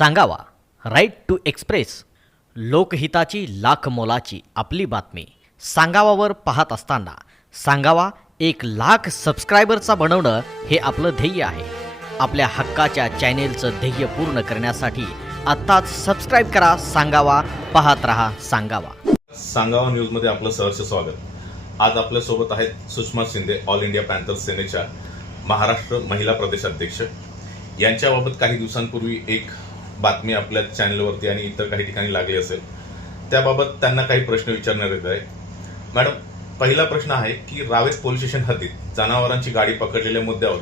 सांगावा. Right to express लोकहिताची लाख मोलाची आपली बातमी. सांगावावर पाहत असताना सांगावा एक लाख सबस्क्रायबरचा बनवणं हे आपलं ध्येय आहे. आपल्या हक्काच्या चॅनेलचं ध्येय पूर्ण करण्यासाठी आत्ताच सबस्क्राईब करा सांगावा पाहत रहा सांगावा. सांगावा न्यूजमध्ये आपलं सहर्ष स्वागत. आज आपल्यासोबत आहेत Sushma Shinde all India panther सेनेच्या महाराष्ट्र महिला प्रदेशाध्यक्ष. यांच्याबाबत काही दिवसांपूर्वी एक बातमी आपल्या चॅनलवरती आणि इतर काही ठिकाणी लागली असेल त्याबाबत त्यांना काही प्रश्न विचारण्यात येत आहे मॅडम पहिला प्रश्न आहे की रावेत पोलीस स्टेशन हद्दीत जनावरांची गाडी पकडलेल्या मुद्द्यावर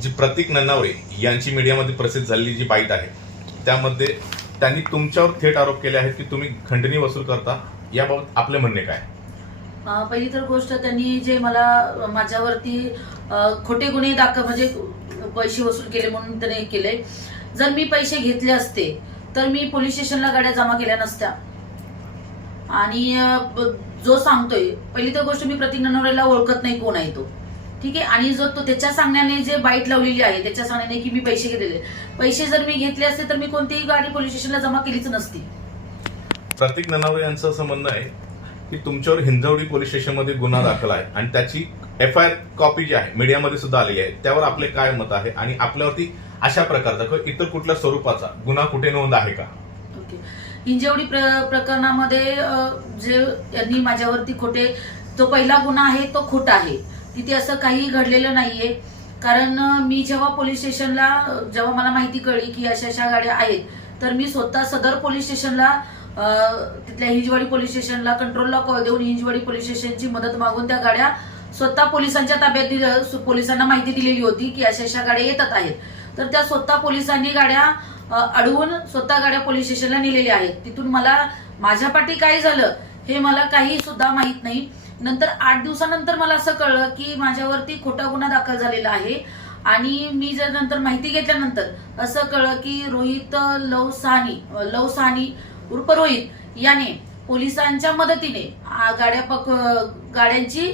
जी प्रतीक नन्नावरे यांची मीडियामध्ये प्रसिद्ध झालेली जी बाईट आहे त्यामध्ये त्यांनी तुमच्यावर थेट आरोप केले आहेत की तुम्ही खंडणी वसूल करता याबाबत आपले म्हणणे काय? पहिली तर गोष्ट त्यांनी जे मला माझ्यावरती खोटे गुन्हे दाखल म्हणजे पैसे वसूल केले म्हणून त्याने केले. जर मी पैसे घेतले असते तर मी पोलीस स्टेशनला गाड्या जमा केल्या नसत्या. आणि जो सांगतोय पहिली तर गोष्ट मी प्रतीक ननवरेला ओळखत नाही कोण आहे तो. ठीक आहे? आणि जो तो त्याच्या सांगण्याने जे बाईट लावलेली आहे त्याच्या सांगण्याने की मी पैसे घेतलेले पैसे जर मी घेतले असते तर मी कोणतीही गाडी पोलीस स्टेशनला जमा केलीच नसती. प्रतीक ननावरे यांचं असं म्हणणं आहे की तुमच्यावर हिंजवडी पोलीस स्टेशनमध्ये गुन्हा दाखल आहे. आणि त्याची एफ आय आर कॉपी जी आहे मीडियामध्ये सुद्धा आलेली आहे त्यावर आपले काय मत आहे आणि आपल्यावरती अशा प्रकारचा किंवा इतर कुठल्या स्वरूपाचा गुन्हा कुठे नोंद आहे का? ओके. हिंजेवडी प्र प्रकरणामध्ये जे यांनी माझ्यावरती खोटे तो पहिला गुन्हा आहे तो खोटा आहे. तिथे असं काही घडलेलं नाहीये. कारण मी जेव्हा पोलीस स्टेशनला जेव्हा मला माहिती कळली की अशा अशा गाड्या आहेत तर मी स्वतः सदर पोलीस स्टेशनला तिथल्या हिंजवाडी पोलीस स्टेशनला कंट्रोलला कॉल देऊन हिंजवाडी पोलीस स्टेशनची मदत मागून त्या गाड्या स्वतः पोलिसांच्या ताब्यात पोलिसांना माहिती दिलेली होती की अशा अशा गाड्या येतात आहेत. तर त्या स्वतः पोलिसांनी गाड्या अडवून स्वतः गाड्या पोलीस स्टेशनला नेलेल्या आहेत. तिथून मला माझ्या पाठी काय झालं हे मला काही सुद्धा माहीत नाही. नंतर आठ दिवसानंतर मला असं कळलं की माझ्यावरती खोटा गुन्हा दाखल झालेला आहे. आणि मी जर नंतर माहिती घेतल्यानंतर असं कळलं की रोहित लव साहनी लव साहनी उर्फ रोहित याने पोलिसांच्या मदतीने गाड्या पक गाड्यांची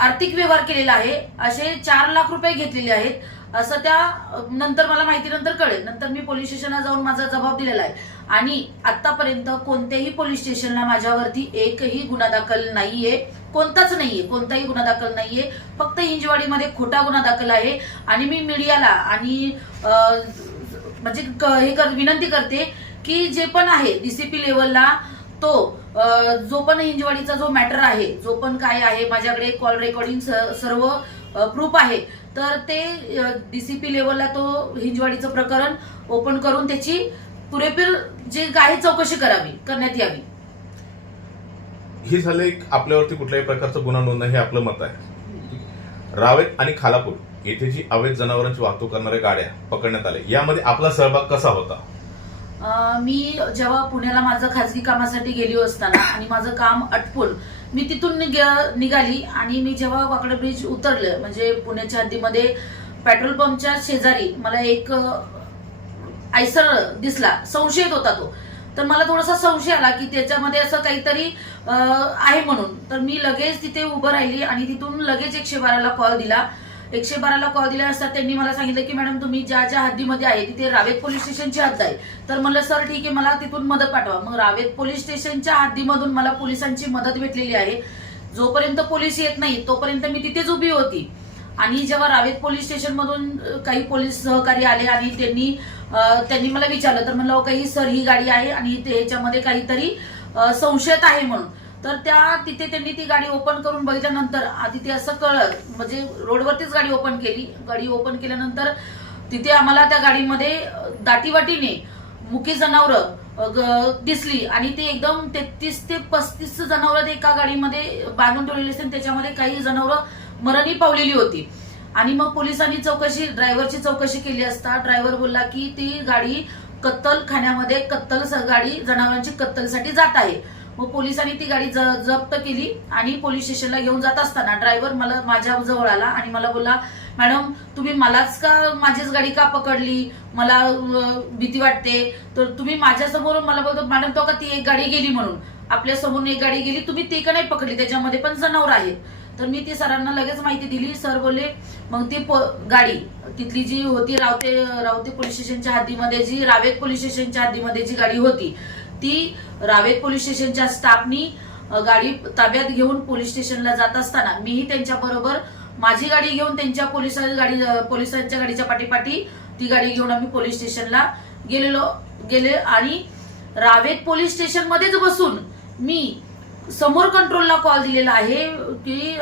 आर्थिक व्यवहार केलेला आहे. असे चार लाख रुपये घेतलेले आहेत. असं त्या नंतर मला माहितीनंतर कळेल. नंतर मी पोलीस स्टेशनला जाऊन माझा जबाब दिलेला आहे. आणि आतापर्यंत कोणत्याही पोलीस स्टेशनला माझ्यावरती एकही गुन्हा दाखल नाहीये. कोणताच नाहीये. कोणताही गुन्हा दाखल नाहीये. फक्त हिंजवाडीमध्ये खोटा गुन्हा दाखल आहे. आणि मी मीडियाला आणि म्हणजे क- हे कर विनंती करते की जे पण आहे डीसीपी लेवलला तो जो पण हिंजवाडीचा जो मॅटर आहे जो पण काय आहे माझ्याकडे कॉल रेकॉर्डिंग सर्व प्रूफ आहे तर ते डीसीपी लेवलला तो हिंजवाडीचं प्रकरण ओपन करून त्याची पुरेपूर जे आहे चौकशी करावी करण्यात यावी. हे झालं एक आपल्यावरती कुठल्याही प्रकारचा गुन्हा नोंद हे आपलं मत आहे. रावेत आणि खालापूर येथे जी अवैध जनावरांची वाहतूक करणाऱ्या गाड्या पकडण्यात आल्या यामध्ये आपला सहभाग कसा होता? मी जेव्हा पुण्याला माझं खाजगी कामासाठी गेली असताना आणि माझं काम अटपून मी तिथून निघाली आणि मी जेव्हा वाकडं ब्रिज उतरलं म्हणजे पुण्याच्या हद्दीमध्ये पेट्रोल पंपच्या शेजारी मला एक आयसर दिसला संशयित होता तो. तर मला थोडासा संशय आला की त्याच्यामध्ये असं काहीतरी आहे म्हणून. तर मी लगेच तिथे उभं राहिली आणि तिथून लगेच एकशे बाराला कॉल दिला. एकशे बाराला कॉल दिला असता त्यांनी मला सांगितलं की मॅडम तुम्ही ज्या ज्या हद्दीमध्ये आहे तिथे रावेत पोलीस स्टेशनची हद्द आहे. तर म्हणलं सर ठीक आहे मला तिथून मदत पाठवा. मग रावेत पोलीस स्टेशनच्या हद्दीमधून मला पोलिसांची मदत भेटलेली आहे. जोपर्यंत पोलीस येत नाही तोपर्यंत मी तिथेच उभी होती. आणि जेव्हा रावेत पोलीस स्टेशनमधून काही पोलीस सहकारी आले आणि त्यांनी त्यांनी मला विचारलं तर म्हणलं काही सर ही गाडी आहे आणि त्याच्यामध्ये काहीतरी संशयत आहे म्हणून. तर त्या तिथे त्यांनी ती गाडी ओपन करून बघितल्यानंतर आधी तिथे असं कळलं म्हणजे रोडवरतीच गाडी ओपन केली. गाडी ओपन केल्यानंतर तिथे आम्हाला त्या गाडीमध्ये दाटीवाटीने मुकी जनावरं दिसली. आणि ते एकदम तेहतीस ते पस्तीस जनावरं ते एका गाडीमध्ये बांधून ठेवलेली असते आणि त्याच्यामध्ये काही जनावरं मरणी पावलेली होती. आणि मग पोलिसांनी चौकशी ड्रायव्हरची चौकशी केली असता ड्रायव्हर बोलला की ती गाडी कत्तल खाण्यामध्ये कत्तल स- गाडी जनावरांची कत्तलसाठी जात आहे. मग पोलिसांनी ती गाडी जप्त केली आणि पोलीस स्टेशनला घेऊन जात असताना ड्रायव्हर मला माझ्या जवळ आला आणि मला बोलला मॅडम तुम्ही मलाच का माझीच गाडी का पकडली? मला भीती वाटते. तर तुम्ही माझ्यासमोर मला बोलतो मॅडम तो का ती एक गाडी गेली म्हणून? आपल्या समोरून एक गाडी गेली तुम्ही ती का नाही पकडली? त्याच्यामध्ये पण जनावर आहेत. तर मी ती सरांना लगेच माहिती दिली. सर बोलले मग ती गाडी तिथली जी होती रावते रावते पोलीस स्टेशनच्या हद्दीमध्ये जी रावेत पोलीस स्टेशनच्या हद्दीमध्ये जी गाडी होती ती रावेत पोलीस स्टेशनच्या स्टाफनी गाडी ताब्यात घेऊन पोलीस स्टेशनला जात असताना मीही त्यांच्या बरोबर माझी गाडी घेऊन त्यांच्या पोलिसा गाडी पोलिसांच्या गाडीच्या पाठीपाठी ती गाडी घेऊन आम्ही पोलीस स्टेशनला गेलेलो गेले आणि रावेत पोलीस स्टेशन मध्येच बसून मी समोर कंट्रोलला कॉल दिलेला आहे की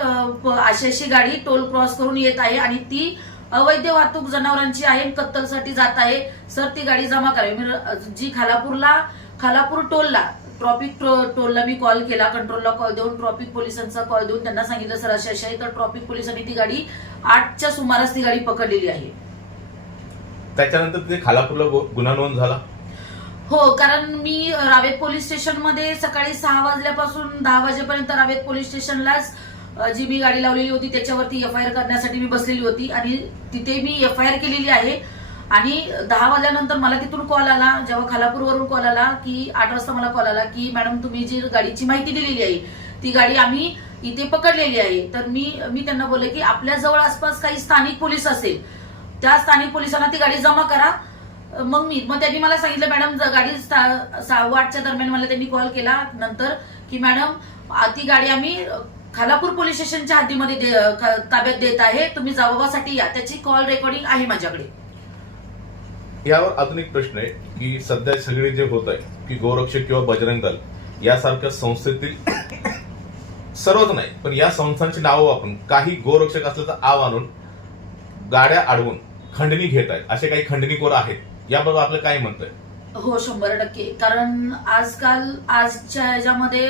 अशी अशी गाडी टोल क्रॉस करून येत आहे आणि ती अवैध वाहतूक जनावरांची आहे कत्तलसाठी जात आहे. सर ती गाडी जमा करावी. मी जी खालापूरला खालापूर टोलला ट्रॉफिक टोलला मी कॉल केला कंट्रोलला कॉल देऊन ट्रॉफिक पोलिसांचा कॉल देऊन त्यांना सांगितलं सर अशी अशी आहे. तर ट्रॉफिक पोलिसांनी ती गाडी आठच्या सुमारास ती गाडी पकडलेली आहे. त्याच्यानंतर तिथे खालापूरला गुन्हा नोंद झाला? हो कारण मी रावेत पोलीस स्टेशनमध्ये सकाळी सहा वाजल्यापासून दहा वाजेपर्यंत रावेत पोलीस स्टेशनलाच जी मी गाडी लावलेली होती त्याच्यावरती एफ आय आर करण्यासाठी मी बसलेली होती. आणि तिथे मी एफ आय आर केलेली आहे. आणि दहा वाजल्यानंतर मला तिथून कॉल आला जेव्हा खालापूरवरून कॉल आला की आठ वाजता मला कॉल आला की मॅडम तुम्ही जी गाडीची माहिती दिलेली आहे ती गाडी आम्ही इथे पकडलेली आहे. तर मी मी त्यांना बोलले की आपल्या जवळ आसपास काही स्थानिक पोलीस असेल त्या स्थानिक पोलिसांना ती गाडी जमा करा. मग मी मग त्यांनी मला सांगितलं मॅडम गाडी सा- सहा आठच्या दरम्यान मला त्यांनी कॉल केला नंतर की मॅडम ती गाडी आम्ही खालापूर पोलीस स्टेशनच्या हद्दीमध्ये दे- ताब्यात देत आहे तुम्ही जबाबासाठी या त्याची कॉल रेकॉर्डिंग आहे माझ्याकडे. यावर अजून एक प्रश्न आहे की सध्या सगळे जे होत आहे की गोरक्षक किंवा बजरंग दल यासारख्या संस्थेतील सर्वच नाही पण या संस्थांची नावं वापरून काही गोरक्षक असल्याचं आव आणून गाड्या अडवून खंडणी घेत आहेत असे काही खंडणीखोर आहेत याबाबत आपलं काय म्हणत आहे? हो शंभर टक्के. कारण आजकाल आजच्या ह्याच्यामध्ये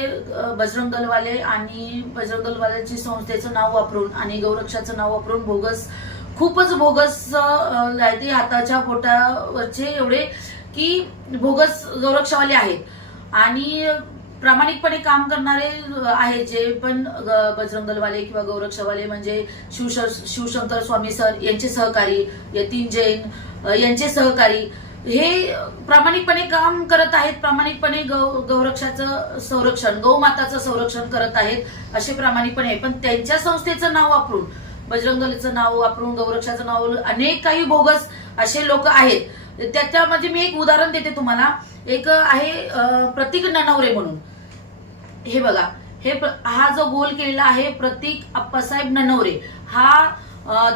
बजरंग दलवाले आणि बजरंग दलवाल्याची संस्थेचं नाव वापरून आणि गौरक्षाचं नाव वापरून बोगस खूपच बोगस आहे ते हाताच्या बोटावरचे एवढे की बोगस गौरक्षावाले आहेत. आणि प्रामाणिकपणे काम करणारे आहेत जे पण बजरंगलवाले किंवा गौरक्षवाले म्हणजे शिवश शिवशंकर स्वामी सर यांचे सहकारी यतीन जैन यांचे सहकारी हे प्रामाणिकपणे काम करत आहेत प्रामाणिकपणे गौ गौरक्षाचं संरक्षण गौमाताचं संरक्षण करत आहेत असे प्रामाणिकपणे पण त्यांच्या संस्थेचं नाव वापरून बजरंग दलीचं नाव वापरून गौरक्षाचं नाव अनेक काही बोगस असे लोक आहेत. त्याच्यामध्ये म्हणजे मी एक उदाहरण देते तुम्हाला. एक आहे प्रतीक ननवरे म्हणून. हे बघा. हे हा जो गोल केलेला आहे प्रतीक अप्पासाहेब ननवरे. हा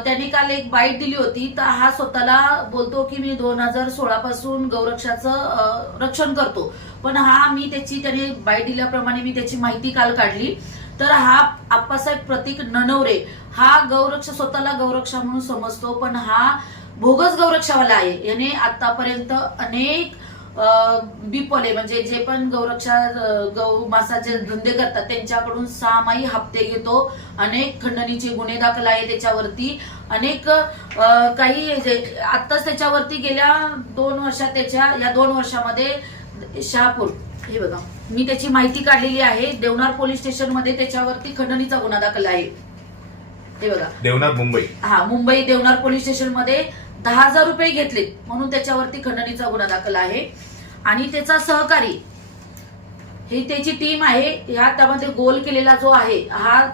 त्यांनी काल एक बाईट दिली होती. तर हा स्वतःला बोलतो की मी दोन हजार सोळा पासून गौरक्षाचं रक्षण करतो. पण हा मी त्याची त्याने बाईट दिल्याप्रमाणे मी त्याची माहिती काल काढली. तर हा आप्पासाहेब प्रतीक ननवरे हा गौरक्ष स्वतःला गौरक्षा म्हणून समजतो पण हा भोगस गौरक्षावाला आहे. याने आतापर्यंत अनेक बिपले म्हणजे जे पण गौरक्षा गौ मासाचे धंदे करतात त्यांच्याकडून सहामाही हप्ते घेतो. अनेक खंडणीचे गुन्हे दाखल आहे त्याच्यावरती. अनेक काही जे- आत्ताच त्याच्यावरती गेल्या दोन वर्षात त्याच्या या दोन वर्षामध्ये शहापूर हे बघा. मी त्याची माहिती काढलेली आहे. देवनार पोलीस स्टेशनमध्ये त्याच्यावरती खंडणीचा गुन्हा दाखल आहे. हे बघा. देवनार मुंबई. हा मुंबई देवनार पोलीस स्टेशनमध्ये दहा हजार रुपये घेतले म्हणून त्याच्यावरती खंडणीचा गुन्हा दाखल आहे. आणि त्याचा सहकारी ही त्याची टीम आहे. ह्या त्यामध्ये गोल केलेला जो आहे हा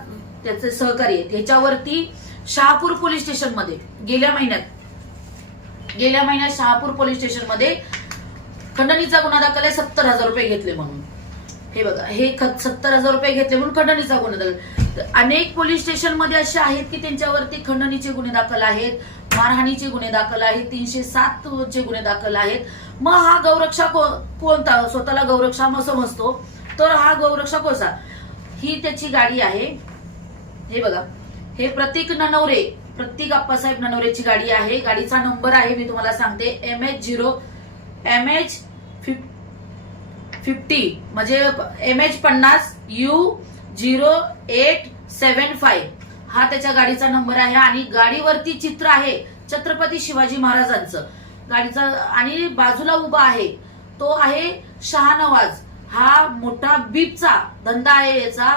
त्याचे सहकारी आहे त्याच्यावरती शहापूर पोलीस स्टेशनमध्ये गेल्या महिन्यात गेल्या महिन्यात शहापूर पोलीस स्टेशनमध्ये खंडणीचा गुन्हा दाखल आहे सत्तर हजार रुपये घेतले म्हणून. हे बघा हे सत्तर हजार रुपये घेतले म्हणून खंडणीचा गुन्हा दाखल तर अनेक पोलीस स्टेशनमध्ये असे आहेत की त्यांच्यावरती खंडणीचे गुन्हे दाखल आहेत मारहाणीचे गुन्हे दाखल आहेत तीनशे सात चे गुन्हे दाखल आहेत. मग हा गौरक्षा को- कोणता? स्वतःला गौरक्षा मग समजतो. तर हा गौरक्षा कोणता? ही त्याची गाडी आहे. हे बघा हे प्रतीक ननवरे प्रतीक अप्पासाहेब ननवरेची गाडी आहे. गाडीचा नंबर आहे मी तुम्हाला सांगते. M H zero M H fifty. म्हणजे एम एच पन्नास U zero eight seven five हा त्याच्या गाडीचा नंबर आहे आणि गाडीवरती चित्र आहे छत्रपती शिवाजी महाराजांचं. गाडीचा आणि बाजूला उभा आहे. तो आहे शहानवाज. हा मोठा बीपचा धंदा आहे याचा.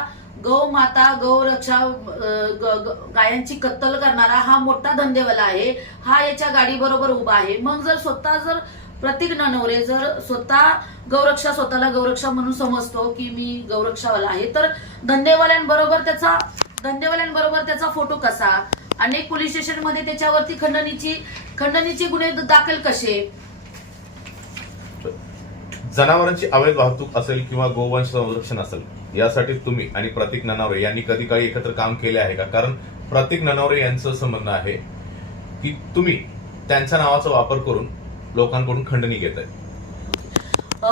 गौ माता गौरक्षा गायांची कत्तल करणारा हा मोठा धंदेवाला आहे. हा याच्या गाडी बरोबर उभा आहे. मग जर स्वतः जर प्रतीक ननवरे जर स्वतः गौरक्षा स्वतःला गौरक्षा म्हणून समजतो की मी गौरक्षावाला आहे तर धंदेवाल्यांबरोबर त्याचा धंदेवाल्यांबरोबर त्याचा फोटो कसा? अनेक पोलीस स्टेशनमध्ये त्याच्यावरती खंडणीची खंडणीचे गुन्हे दाखल कसे? जनावरांची अवैध वाहतूक असेल किंवा गोवंश संरक्षण असेल यासाठी तुम्ही आणि प्रतीक ननावरे यांनी कधी काही एकत्र काम केले आहे का? कारण प्रतीक ननावरे यांचं असं म्हणणं आहे की तुम्ही त्यांच्या नावाचा वापर करून लोकांकडून खंडणी घेत आहे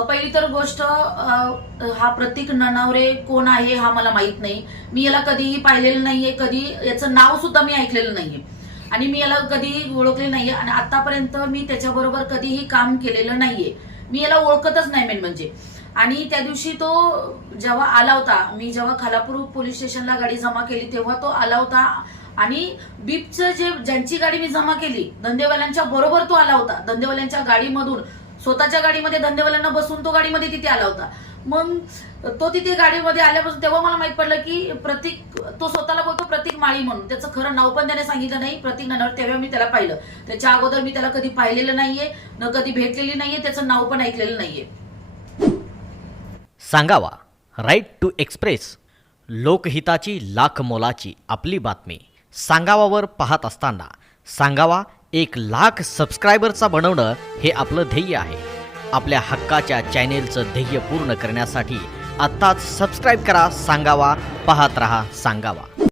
पहिली तर गोष्ट हा प्रतीक ननावरे कोण आहे हा मला माहीत नाही. मी याला कधीही पाहिलेलं नाहीये कधी याचं नाव सुद्धा मी ऐकलेलं नाहीये. आणि मी याला कधीही ओळखले नाहीये आणि आतापर्यंत मी त्याच्याबरोबर कधीही काम केलेलं नाहीये. मी याला ओळखतच नाही मेन म्हणजे. आणि त्या दिवशी तो जेव्हा आला होता मी जेव्हा खालापूर पोलीस स्टेशनला गाडी जमा केली तेव्हा तो आला होता आणि बीपचं जे ज्यांची गाडी मी जमा केली धंदेवाल्यांच्या बरोबर तो आला होता. धंदेवाल्यांच्या गाडीमधून स्वतःच्या गाडीमध्ये धंदेवाल्यांना बसून तो गाडीमध्ये तिथे आला होता. मग तो तिथे गाडीमध्ये आल्यापासून तेव्हा मला माहीत पडलं की प्रतीक तो स्वतःला बोलतो प्रतीक माळी म्हणून. त्याचं खरं नाव पण त्याने सांगितलं नाही. प्रतीक ननवर तेव्हा मी त्याला पाहिलं. त्याच्या अगोदर मी त्याला कधी पाहिलेलं नाहीये न कधी भेटलेली नाहीये त्याचं नाव पण ऐकलेलं नाहीये. सांगावा राईट टू एक्सप्रेस लोकहिताची लाख मोलाची आपली बातमी. सांगावावर पाहत असताना सांगावा एक लाख सबस्क्रायबरचा बनवणं हे आपलं ध्येय आहे. आपल्या हक्काच्या चॅनेलचं ध्येय पूर्ण करण्यासाठी आत्ताच सबस्क्राईब करा सांगावा पाहत रहा सांगावा.